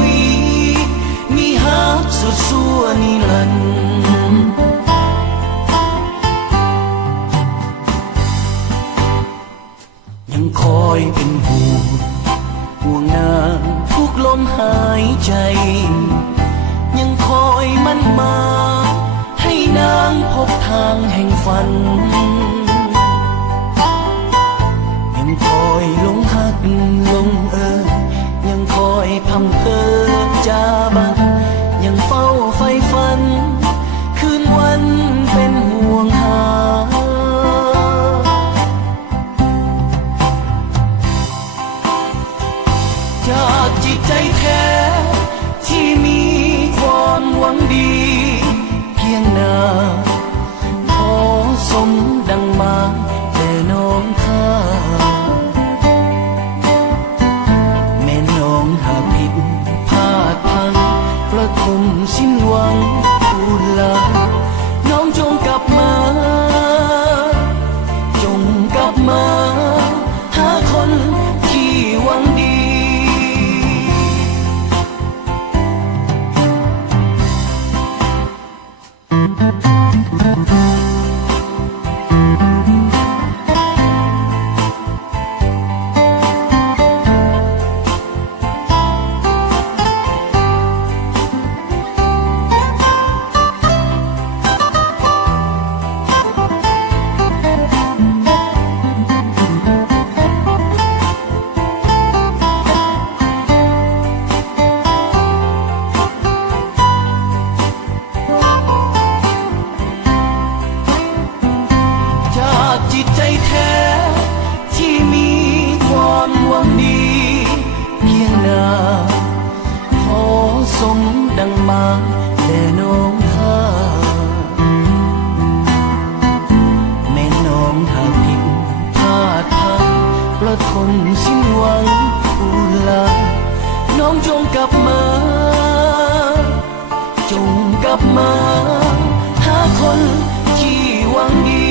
วีมีฮักสุดสัวนิรันดร์ยังคอยเป็นห่วงนางทุกลมหายใจยังคอยมันมาให้นางพบทางแห่งฝันยังคอยหลงหักหลงยังคอยพำเพ้อจาบัดยังเฝ้าไฟฝันคืนวันเป็นห่วงหาจากจิตใจแท้ที่มีความหวังดีเพียงนาขอสมดังมาแต่น้องข้าแม่น้องหากผิดพลาดพังประทมสิ้นหวังอุลาน้องจงกลับมาจงกลับมาหาคนที่หวังดีจิตใจแท้ที่มีความหวังดีเพียงนาขอสมดังมาแต่น้องข้าแม่น้องหากผิดพลาดพังประทมสิ้นหวังอุลาน้องจงกลับมาจงกลับมาหาคนที่หวังดี